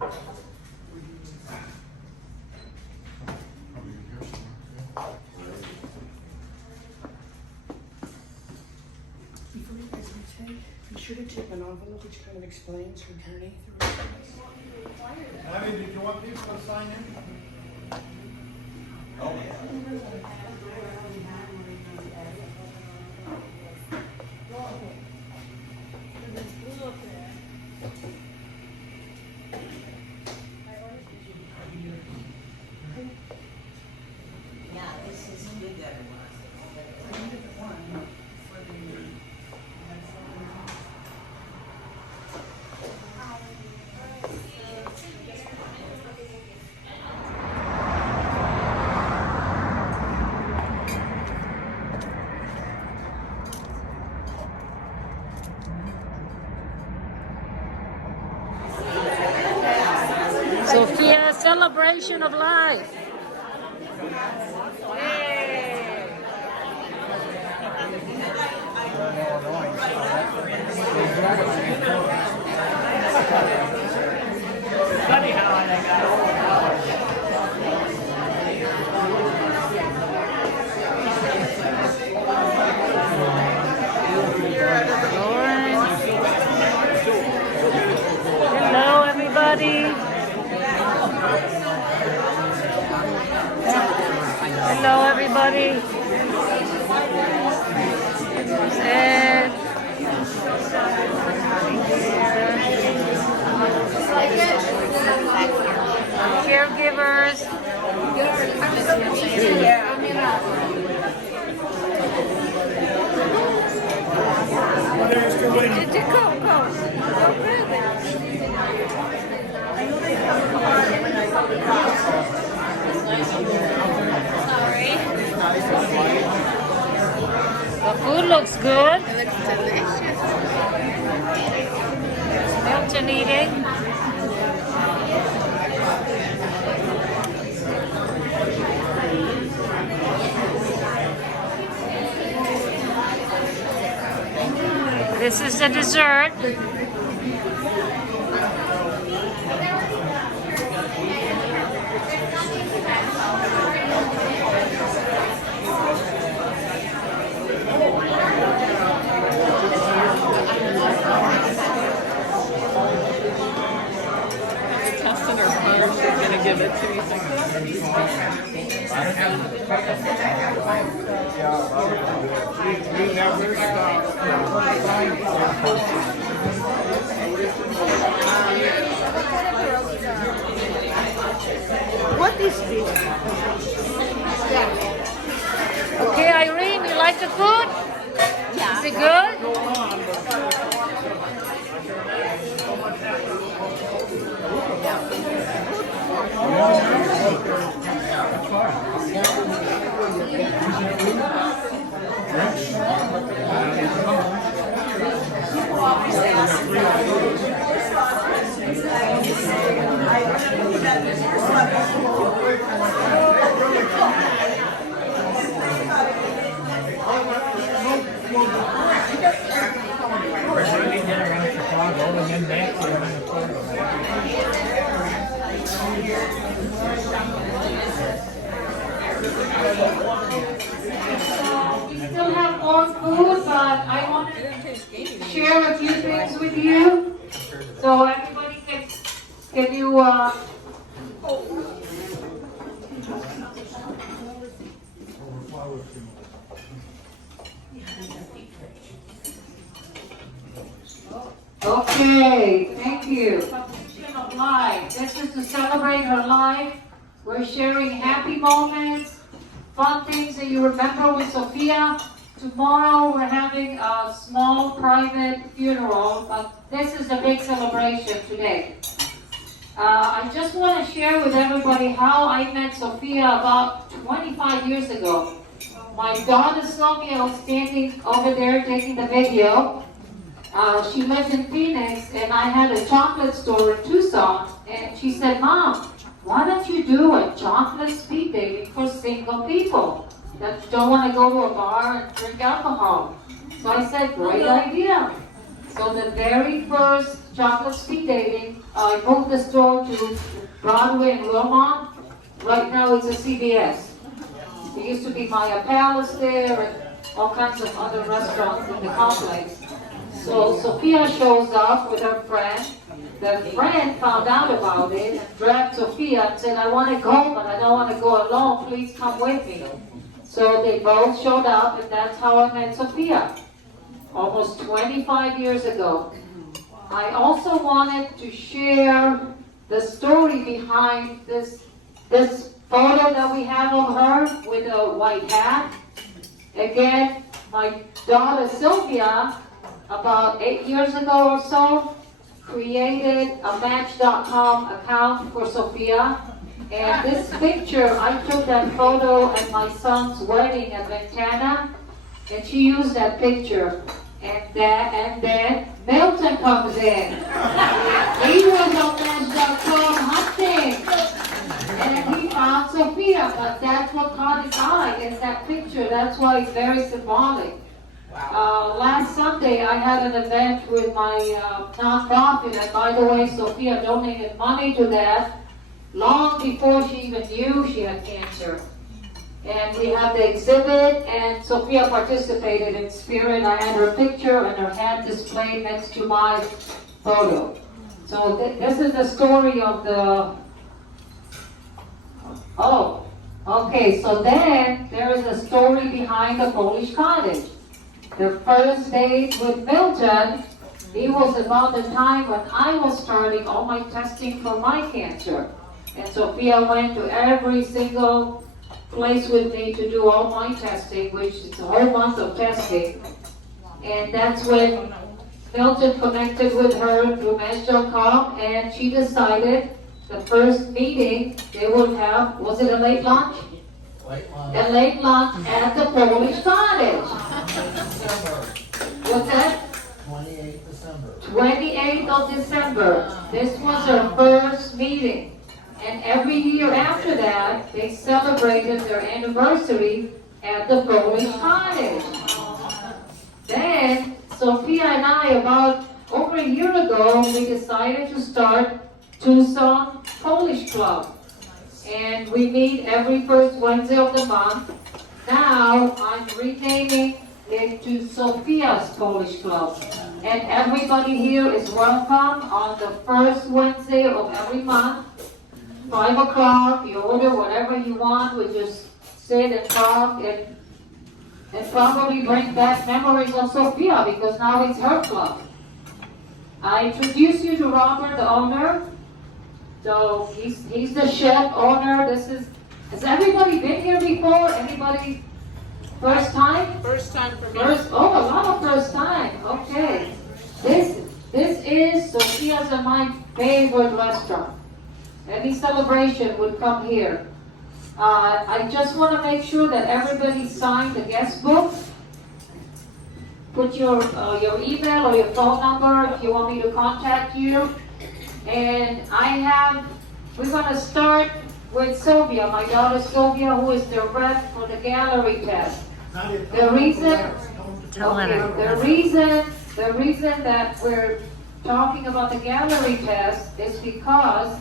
Before you guys take, be sure to take an envelope which kind of explains from Kearney through Abby, did you want people to sign in? Oh. Yeah, this is good, everyone. Zofia, celebration of life. Funny how I got Hello, everybody. Hello, everybody. Ed. Caregivers. The food looks good. It looks delicious. Milton eating. This is the dessert. testing her phone. She's going to give it to me. We never stop. What is this? Okay, Irene, you like the food? Yeah. Is it good? We still have more food, but I want to share a few things with you. So everybody can you Okay, thank you. Celebration of life. This is to celebrate her life. We're sharing happy moments, fun things that you remember with Zofia. Tomorrow we're having a small private funeral, but this is a big celebration today. I just want to share with everybody how I met Zofia about 25 years ago. My daughter Zofia was standing over there taking the video. She lived in Phoenix, and I had a chocolate store in Tucson, and she said, "Mom, why don't you do a chocolate speed dating for single people that don't want to go to a bar and drink alcohol?" So I said, "Great idea." So the very first chocolate speed dating I moved the store to Broadway and Wilmot. Right now it's a CVS. There used to be Maya Palace there and all kinds of other restaurants in the complex. So Zofia shows up with her friend. The friend found out about it and dragged Zofia and said, I want to go, but I don't want to go alone. Please come with me. So they both showed up, and that's how I met Zofia, almost 25 years ago. I also wanted to share the story behind this photo that we have of her with a white hat. Again, my daughter Sylvia, about 8 years ago or so, created a Match.com account for Zofia. And this picture, I took that photo at my son's wedding at Ventana, and she used that picture. And then Milton comes in. He was on Match.com hunting. And he found Zofia, but that's what caught his eye, is that picture. That's why it's very symbolic. Last Sunday, I had an event with my nonprofit, and by the way, Zofia donated money to that long before she even knew she had cancer. And we had the exhibit, and Zofia participated in spirit. I had her picture and her hat displayed next to my photo. So this is the story of the... Oh, okay, so then there is a story behind the Polish cottage. The first date with Milton, it was about the time when I was starting all my testing for my cancer. And Zofia went to every single place with me to do all my testing, which is a whole month of testing. And that's when Milton connected with her through Match.com, and she decided the first meeting they would have, was it a late lunch? A late lunch at the Polish cottage. What's that? 28th December. 28th of December. This was her first meeting. And every year after that, they celebrated their anniversary at the Polish cottage. Then, Zofia and I, about over a year ago, we decided to start Tucson Polish Club. And we meet every first Wednesday of the month. Now, I'm renaming it to Zofia's Polish Club. And everybody here is welcome on the first Wednesday of every month. 5 o'clock, you order whatever you want. We just sit and talk and probably bring back memories of Zofia, because now it's her club. I introduce you to Robert, the owner. So he's the chef owner. Has everybody been here before? Anybody first time? First time for me. A lot of first time. Okay. This is Zofia's and my favorite restaurant. Any celebration would come here. I just want to make sure that everybody signed the guest book. Put your email or your phone number if you want me to contact you. And we're going to start with Sylvia, my daughter Sylvia, who is the rep for the gallery test. The reason that we're talking about the gallery test is because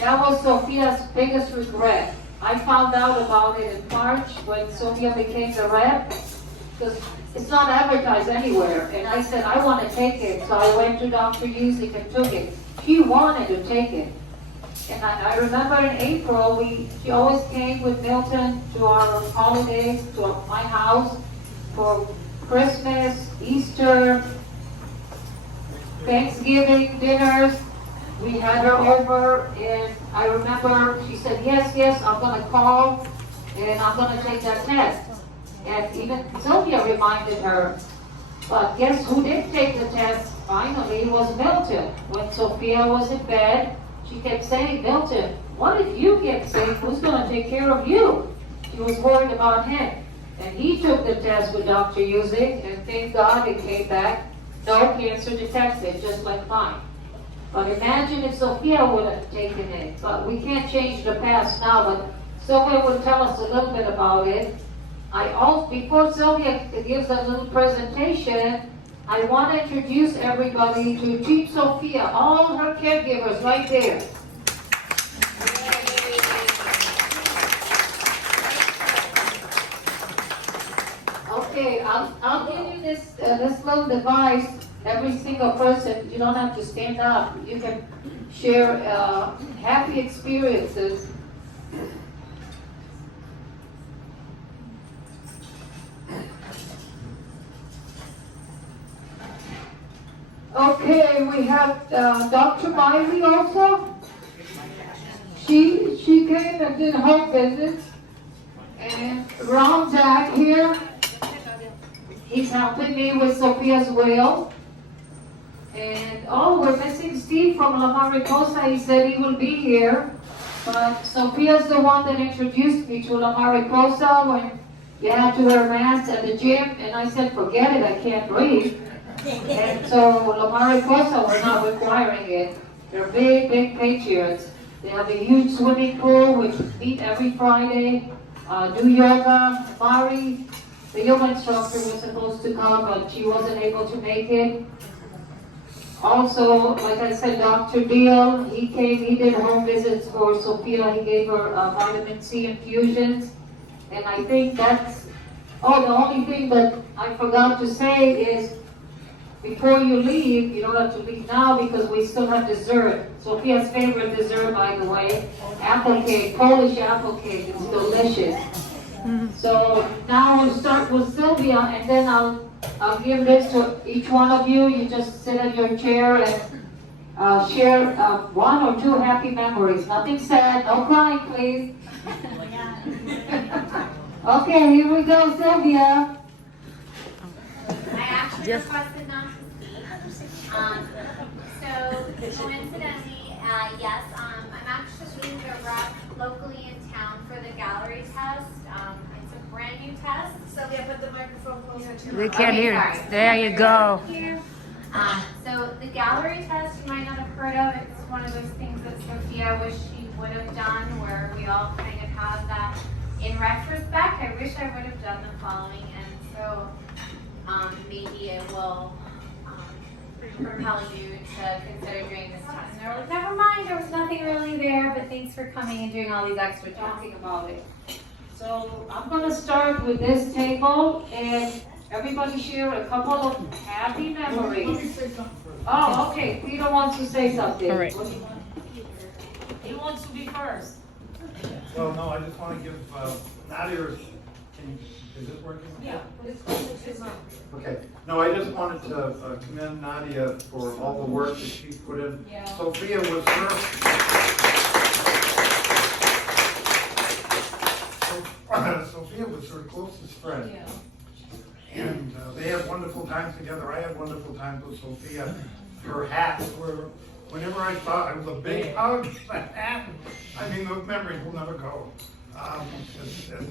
that was Zofia's biggest regret. I found out about it in March when Zofia became the rep, because it's not advertised anywhere. And I said, I want to take it. So I went to Dr. Usyk and took it. She wanted to take it. And I remember in April, she always came with Milton to our holidays, to my house for Christmas, Easter, Thanksgiving dinners. We had her over, and I remember she said, yes, I'm going to call, and I'm going to take that test. And even Zofia reminded her. But guess who did take the test finally was Milton. When Zofia was in bed, she kept saying, Milton, what if you get sick? Who's going to take care of you? She was worried about him. And he took the test with Dr. Usyk, and thank God it came back. No cancer detected, just like mine. But imagine if Zofia would have taken it. But we can't change the past now, but Zofia will tell us a little bit about it. Before Zofia gives a little presentation, I want to introduce everybody to Team Zofia, all her caregivers right there. Okay, I'll give you this little device. Every single person, you don't have to stand up. You can share happy experiences. Okay, we have Dr. Miley also. She came and did home visits. And Ron Jack here, he's helping me with Sofia's will. And oh, we're missing Steve from La Mariposa. He said he will be here. But Sofia's the one that introduced me to La Mariposa when you had to wear masks at the gym. And I said, forget it, I can't breathe. And so La Mariposa, we're not requiring it. They're big, big patriots. They have a huge swimming pool, which meet every Friday. Do yoga. Mari, the yoga instructor, was supposed to come, but she wasn't able to make it. Also, like I said, Dr. Deal, he came, he did home visits for Zofia. He gave her vitamin C infusions. And I think that's, oh, the only thing that I forgot to say is, before you leave, you don't have to leave now because we still have dessert. Sofia's favorite dessert, by the way, apple cake, Polish apple cake. It's delicious. So now we'll start with Sylvia, and then I'll give this to each one of you. You just sit in your chair and share one or two happy memories. Nothing sad, no crying, please. Okay, here we go, Sylvia. I actually requested not to speak. So coincidentally, yes, I'm actually the rep locally in town for the gallery test. It's a brand new test. Sylvia, put the microphone closer to They can't hear it. There you go. So the gallery test you might not have heard of. It's one of those things that Zofia wished she would have done, where we all kind of have that in retrospect. I wish I would have done the following, and so maybe it will propel you to consider doing this test. And they're like, never mind, there was nothing really there, but thanks for coming and doing all these extra Talking about it. So I'm going to start with this table, and everybody share a couple of happy memories. Oh, okay. Peter wants to say something. All right. What do you want? He wants to be first. Well, no, I just want to give Nadia, is this working? Yeah, it's close. Okay. No, I just wanted to commend Nadia for all the work that she's put in. Yeah. Zofia was her. Zofia was her closest friend. Yeah. And they had wonderful times together. I had wonderful times with Zofia. Her hats were, whenever I saw it, was a big hug. I mean, those memories will never go. As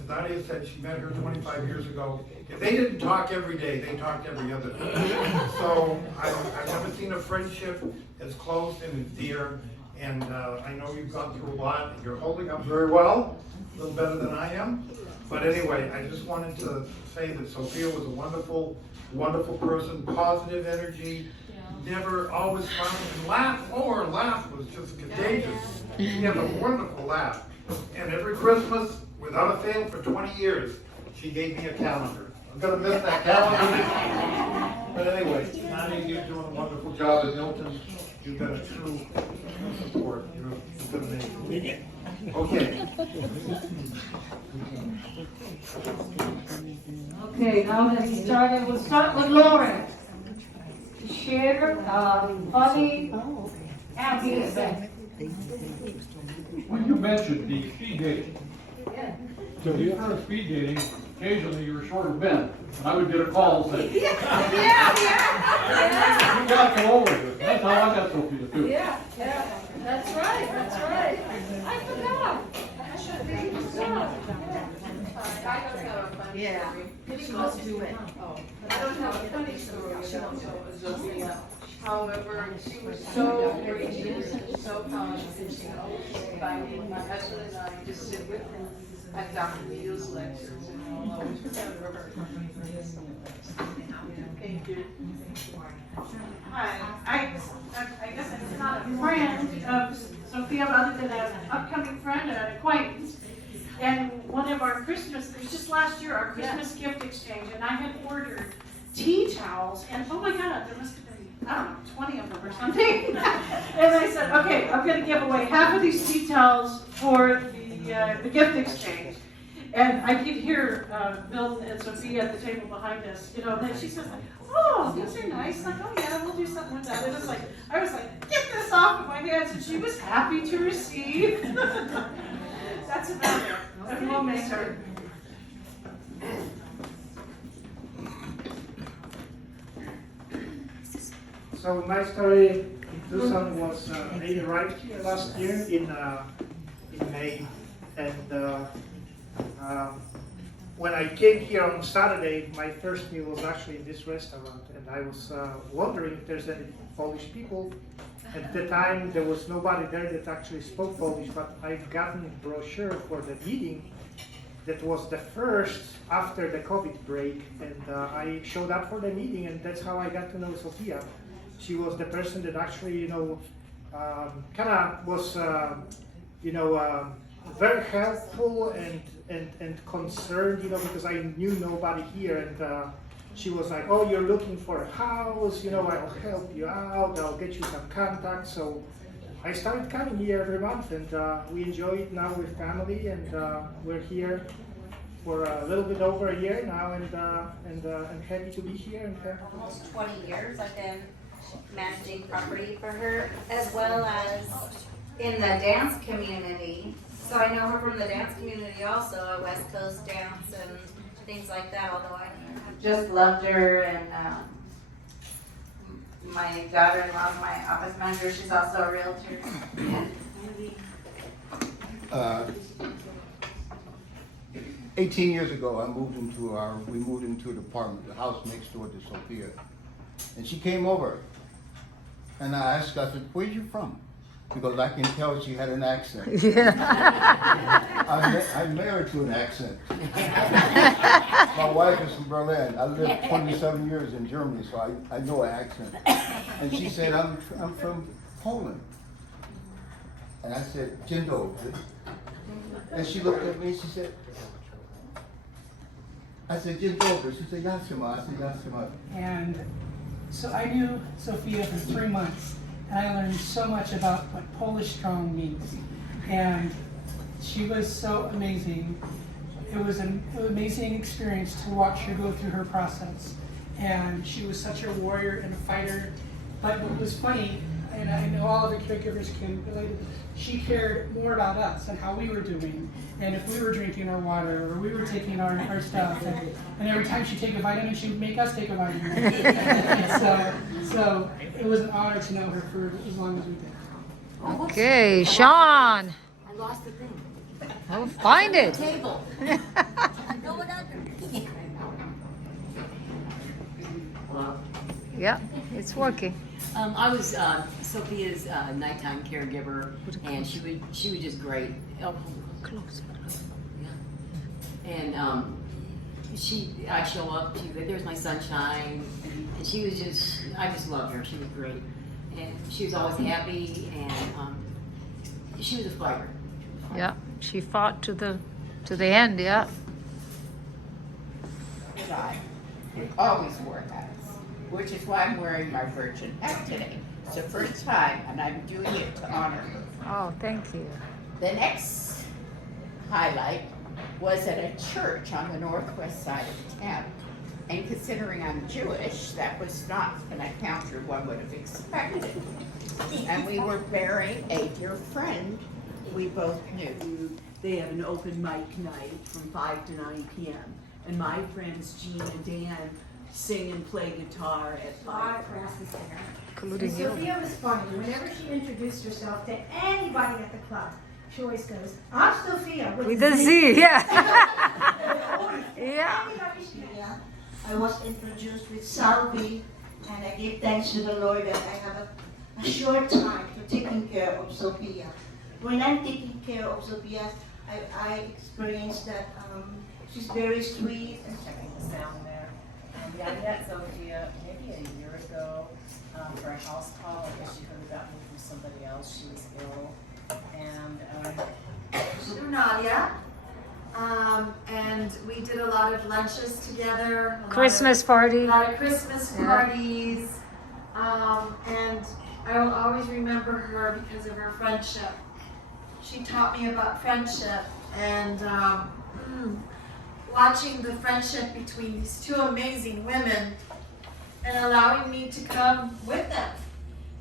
Nadia said, she met her 25 years ago. If they didn't talk every day, they talked every other day. So I've never seen a friendship as close and as dear. And I know you've gone through a lot. You're holding up very well, a little better than I am. But anyway, I just wanted to say that Zofia was a wonderful, wonderful person, positive energy, never always smiling, and her laugh was just contagious. She had a wonderful laugh. And every Christmas, without a fail, for 20 years, she gave me a calendar. I'm gonna miss that calendar. But anyway, Nadia, you're doing a wonderful job at Milton. You've been a true support. You've been amazing. Okay. Okay, now let's start. We'll start with Lauren. Share funny, happy event. When you mentioned the speed dating, so if you were speed dating, occasionally you were short of Ben, and I would get a call saying, you got to go over this. That's how I got Zofia too. Yeah, that's right. I forgot. Yeah. She must do it. I don't have a funny story about Zofia. However, she was so gracious and so kind, and she always invited my husband and I to sit with him at Dr. Neal's lectures, and I'll always remember her. Thank you. Hi, I guess I'm not a friend of Zofia, other than an upcoming friend and an acquaintance. And one of our Christmas, it was just last year, our Christmas gift exchange, and I had ordered tea towels, and oh my God, there must have been, I don't know, 20 of them or something. And I said, okay, I'm gonna give away half of these tea towels for the gift exchange. And I could hear Milton and Zofia at the table behind us, you know, and then she says, oh, these are nice. Like, oh yeah, we'll do something with that. It was like, I was like, get this off of my hands, and she was happy to receive. That's about it. And we'll miss her. So my story in Tucson was made right here last year in May, and when I came here on Saturday, my first meal was actually in this restaurant, and I was wondering if there's any Polish people. At the time, there was nobody there that actually spoke Polish, but I'd gotten a brochure for the meeting that was the first after the COVID break, and I showed up for the meeting, and that's how I got to know Zofia. She was the person that actually, kind of was, very helpful and concerned, because I knew nobody here, and she was like, oh, you're looking for a house, I'll help you out, I'll get you some contacts. So I started coming here every month, and we enjoy it now with family, and we're here for a little bit over a year now, and I'm happy to be here. And Almost 20 years I've been managing property for her, as well as in the dance community. So I know her from the dance community also, a West Coast dance and things like that, although I just loved her. And my daughter-in-law is my office manager, she's also a realtor. Yeah. 18 years ago, we moved into an apartment, the house next door to Zofia. And she came over, and I asked her, I said, where's you from? Because I can tell she had an accent. Yeah. I'm married to an accent. My wife is from Berlin. I lived 27 years in Germany, so I know an accent. And she said, I'm from Poland. And I said, Dzień dobry. And she looked at me and she said, I said, Dzień dobry. She said, Yasima. I said, Yasima. And so I knew Zofia for 3 months, and I learned so much about what Polish strong means. And she was so amazing. It was an amazing experience to watch her go through her process. And she was such a warrior and a fighter. But what was funny, and I know all of the caregivers can relate, she cared more about us and how we were doing, and if we were drinking our water or we were taking our stuff. And every time she'd take a vitamin, she would make us take a vitamin. so it was an honor to know her for as long as we did. Okay, Sean. I lost the thing. I'll find it. Table. Go it under. Yeah, it's working. I was Sofia's nighttime caregiver, and she was just great. Close. Yeah. And I show up. There's my sunshine, and she was I just loved her. She was great, and she was always happy, and she was a fighter. Yeah, she fought to the end. Yeah. We always wore hats, which is why I'm wearing my virgin hat today. It's the first time, and I'm doing it to honor her. Oh, thank you. The next highlight was at a church on the northwest side of town. And considering I'm Jewish, that was not an encounter one would have expected. And we were burying a dear friend we both knew. They have an open mic night from 5 to 9 p.m. And my friends Jean and Dan sing and play guitar at 5. Including you. Zofia was funny. Whenever she introduced herself to anybody at the club, she always goes, I'm Zofia. With a Z, yeah. Yeah. I was introduced with Salvi, and I give thanks to the Lord that I have a short time for taking care of Zofia. When I'm taking care of Zofia, I experienced that she's very sweet. And checking the sound there. Yeah, I met Zofia maybe a year ago for a house call. I guess she heard about me from somebody else. She was ill. And She's Nadia. And we did a lot of lunches together. Christmas party. A lot of Christmas parties. And I will always remember her because of her friendship. She taught me about friendship and watching the friendship between these two amazing women and allowing me to come with them.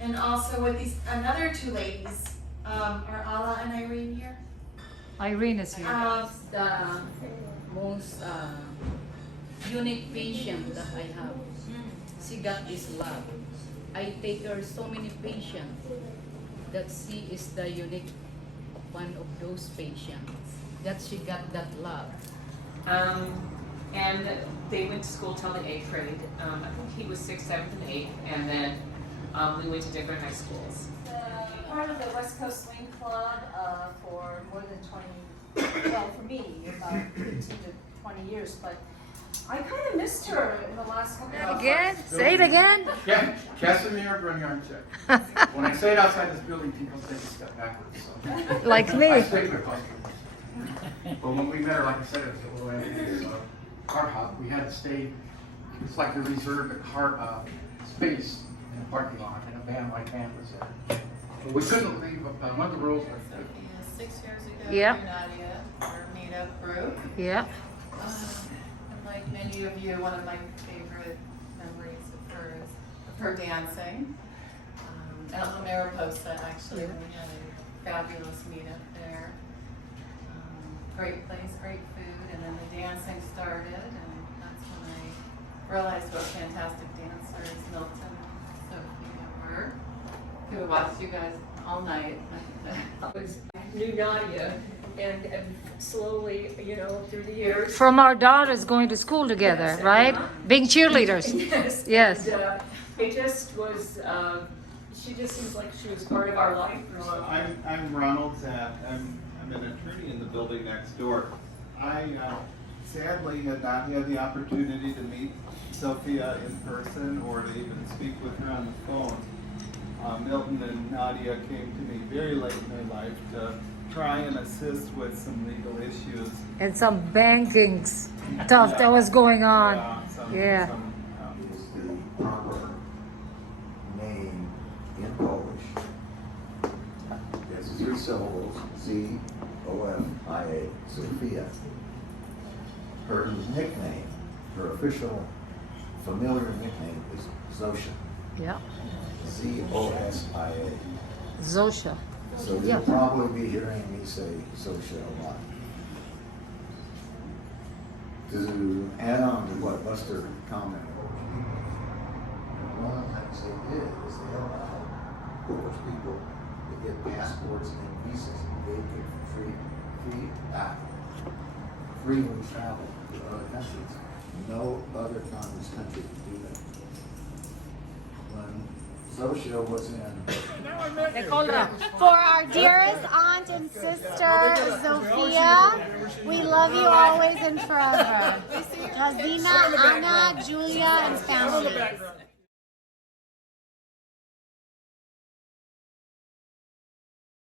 And also with these another two ladies. Are Ala and Irene here? Irene is here. The most unique patient that I have. She got this love. I take her so many patients that she is the unique one of those patients that she got that love. and they went to school till the 8th grade. I think he was 6th, 7th, and 8th, and then we went to different high schools. Part of the West Coast Swing Club for more than 20, well, for me, about 15 to 20 years, but I kind of missed her in the last couple of Again? Say it again. Casimir Brunyanchek. When I say it outside this building, people take a step backwards. So. Like me. I speak with customers. But when we met her, like I said, it was a little ambulance car hop. We had to stay, it's like a reserved car space in the parking lot, and a van like that was there. But we couldn't leave, one of the rules was that. 6 years ago, Yeah. Nadia, our meetup group. Yeah. And like many of you, one of my favorite memories of her is of her dancing. Out in Mariposa, actually, we had a fabulous meetup there. Great place, great food, and then the dancing started, and that's when I realized what fantastic dancers Milton and Zofia were. Could have watched you guys all night. I knew Nadia, and slowly, you know, through the years. From our daughters going to school together, Yes, right? Being cheerleaders. Yes. Yes. And, it just was, she just seems like she was part of our life. I'm Ronald Zapp. I'm an attorney in the building next door. I sadly had not had the opportunity to meet Zofia in person or to even speak with her on the phone. Milton and Nadia came to me very late in their life to try and assist with some legal issues. And some banking stuff that was going on. Yeah. Is the proper name in Polish. It's 3 syllables, Z-O-F-I-A, Zofia. Her nickname, her official familiar nickname is Zosha. Yeah. Z-O-S-I-A. Zosha. So you'll Yeah. probably be hearing me say Zosha a lot. To add on to what Buster commented, one of the things they did is they allowed Polish people to get passports and visas and they could freely travel to other countries. No other communist country could do that. When Zofia was in For our dearest aunt and sister, Zofia, we love you always and forever. Jazina, Anna, Julia, and family.